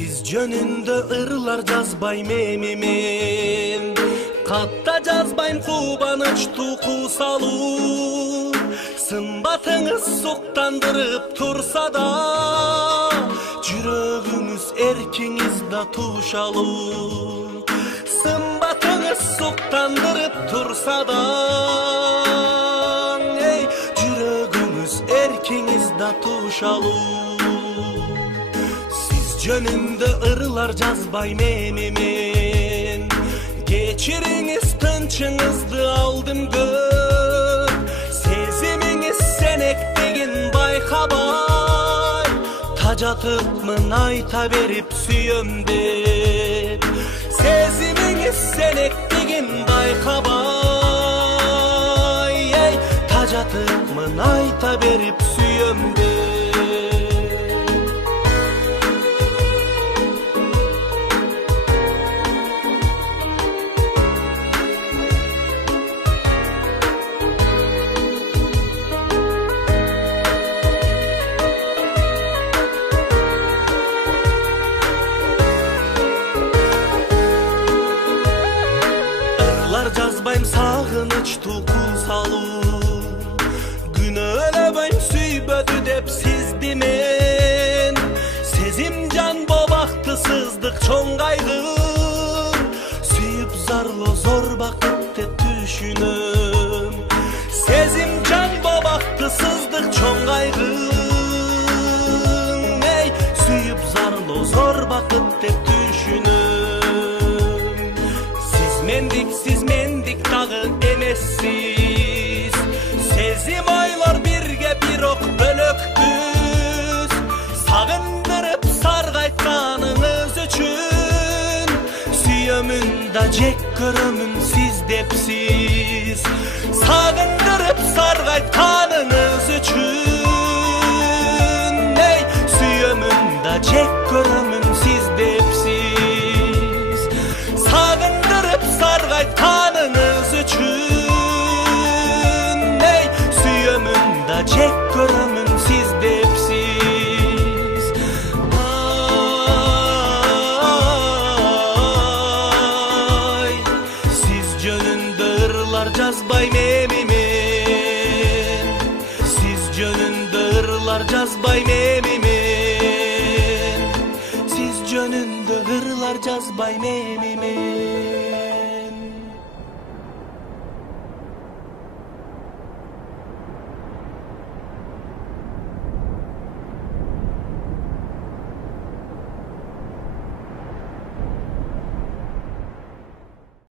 Siz jönünde ırlar жазбайм эми мен, катта жазбайм кубаныч туку салуу. Сымбатыңыз суктандырып турса да, жүрөгүңүз эркиңиз да тушалуу. Сымбатыңыз суктандырып турса да, жүрөгүңүз эркиңиз да тушалуу. Jönünde ırlar жазбайм эми мен, кечириңиз тынчыңызды алдым көп. Сезимиңиз сенектеген байкабай, тажатыпмын айта берип сүйөм деп. Сезимиңиз сенектеген байкабай, тажатыпмын айта берип сүйөм деп. Жазбайм сагыныч туку салуу, күнөөлөбөйм сүйбөдү деп сизди мен. Сезим жан бобакты сыздык чоң кайгы, сүйүп зарлоо зор бакыт деп түшүнөм. Сезим жан бобакты сыздык чоң кайгы, сүйүп зарлоо зор бакыт деп түшүнөм. Siz mendik dağı emessiz, sezim aylar birge bir ok bölökbüz. Sağındırıp sargaytkanınız üçün, süyömün da jek körömün siz depsiz. Sağındırıp sargaytkanınız üçün, süyömün da jek körömün siz depsiz. Sağındırıp sargaytkanınız üçün, süyömün da jek körömün siz depsiz. Ay, siz jönünde ırlar жазбайм эми мен, siz jönünde ırlar жазбайм эми мен, siz jönünde ırlar жазбайм эми мен.